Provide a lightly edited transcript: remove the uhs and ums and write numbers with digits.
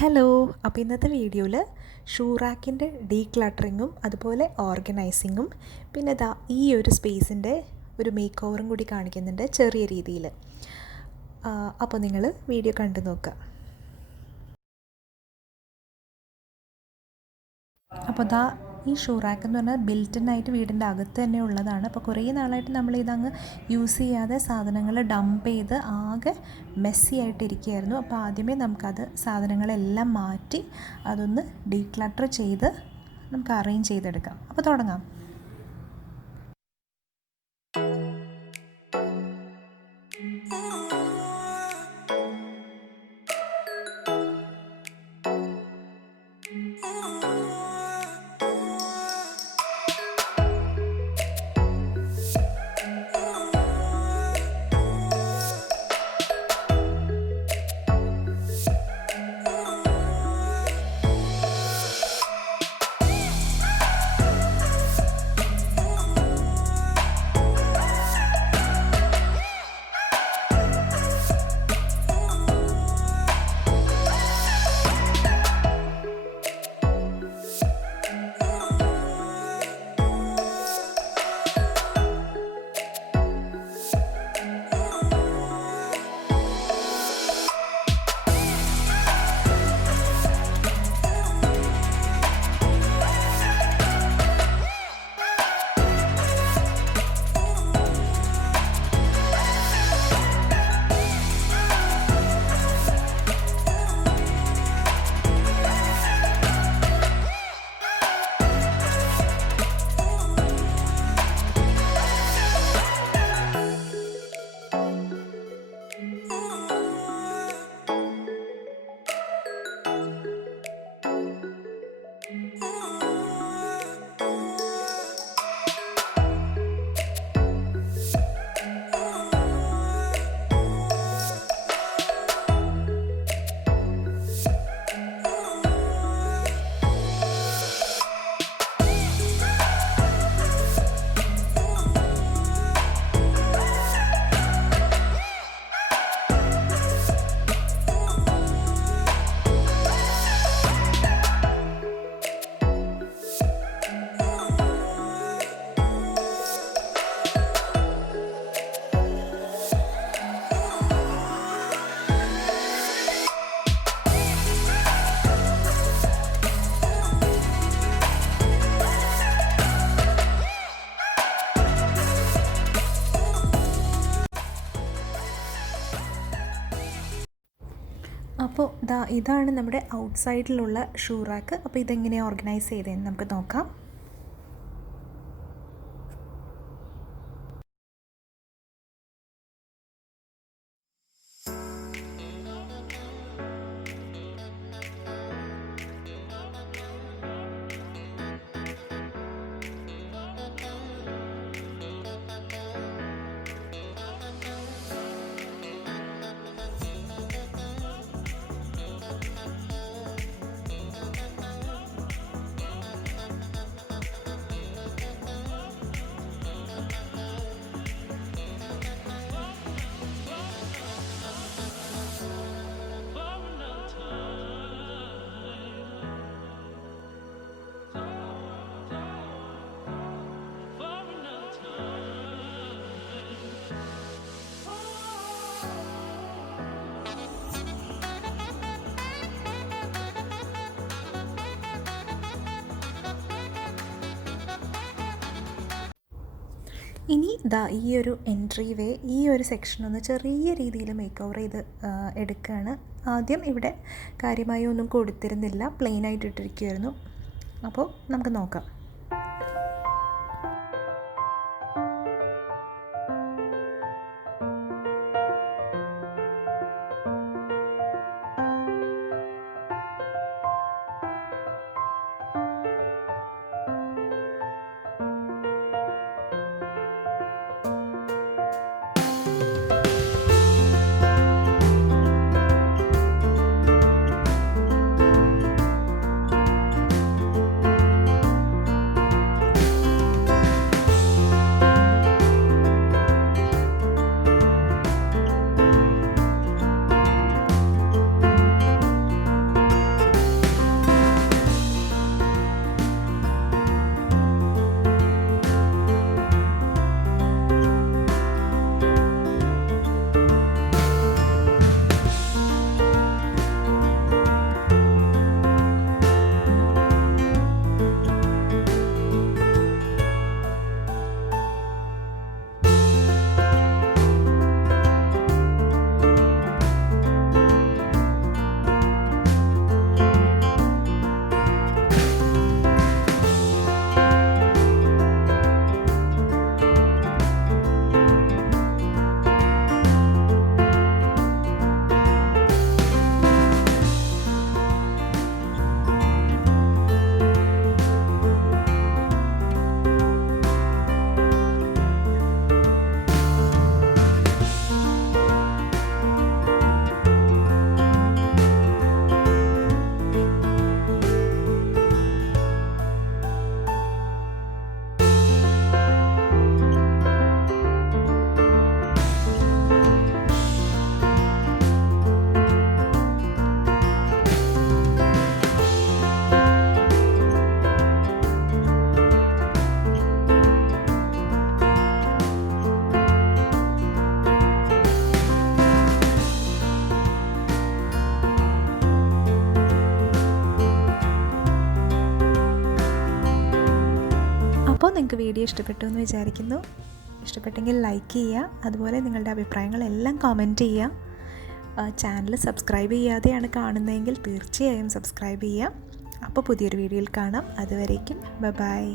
Hello, അപ്പോൾ ഇന്നത്തെ വീഡിയോയിൽ ഷൂറാക്കിൻ്റെ ഡീക്ലട്ടറിങ്ങും അതുപോലെ ഓർഗനൈസിങ്ങും പിന്നെ ഈ ഒരു സ്പേസിൻ്റെ ഒരു മേക്ക് ഓവറും കൂടി കാണിക്കുന്നുണ്ട് ചെറിയ രീതിയിൽ. അപ്പോൾ നിങ്ങൾ വീഡിയോ കണ്ടു നോക്കുക. അപ്പോൾ ഈ ഷൂറാക്ക് എന്ന് പറഞ്ഞാൽ ബിൽറ്റിൻ ആയിട്ട് വീടിൻ്റെ അകത്ത് തന്നെ ഉള്ളതാണ്. അപ്പോൾ കുറേ നാളായിട്ട് നമ്മൾ ഇതങ്ങ് യൂസ് ചെയ്യാതെ സാധനങ്ങൾ ഡംപ് ചെയ്ത് ആകെ മെസ്സി ആയിട്ടിരിക്കുകയായിരുന്നു. അപ്പോൾ ആദ്യമേ നമുക്കത് സാധനങ്ങളെല്ലാം മാറ്റി അതൊന്ന് ഡീക്ലട്ടർ ചെയ്ത് നമുക്ക് അറേഞ്ച് ചെയ്തെടുക്കാം. അപ്പോൾ തുടങ്ങാം. അപ്പോൾ ഇതാണ് നമ്മുടെ ഔട്ട്സൈഡിലുള്ള ഷൂറാക്ക്. അപ്പോൾ ഇതെങ്ങനെയാണ് ഓർഗനൈസ് ചെയ്തതെന്ന് നമുക്ക് നോക്കാം. ഇനി ഈ ഒരു എൻട്രി വേ ഈ ഒരു സെക്ഷൻ ഒന്ന് ചെറിയ രീതിയിൽ മേക്ക് ഓവർ ചെയ്ത് എടുക്കുകയാണ്. ആദ്യം ഇവിടെ കാര്യമായി ഒന്നും കൊടുത്തിരുന്നില്ല, പ്ലെയിൻ ആയിട്ട് ഇട്ടിരിക്കുമായിരുന്നു. അപ്പോൾ നമുക്ക് നോക്കാം. നിങ്ങൾക്ക് വീഡിയോ ഇഷ്ടപ്പെട്ടു എന്ന് വിചാരിക്കുന്നു. ഇഷ്ടപ്പെട്ടെങ്കിൽ ലൈക്ക് ചെയ്യുക, അതുപോലെ നിങ്ങളുടെ അഭിപ്രായങ്ങളെല്ലാം കമൻറ്റ് ചെയ്യുക. ചാനൽ സബ്സ്ക്രൈബ് ചെയ്യാതെയാണ് കാണുന്നതെങ്കിൽ തീർച്ചയായും സബ്സ്ക്രൈബ് ചെയ്യുക. അപ്പോൾ പുതിയൊരു വീഡിയോയിൽ കാണാം. അതുവരേക്കും ബൈ.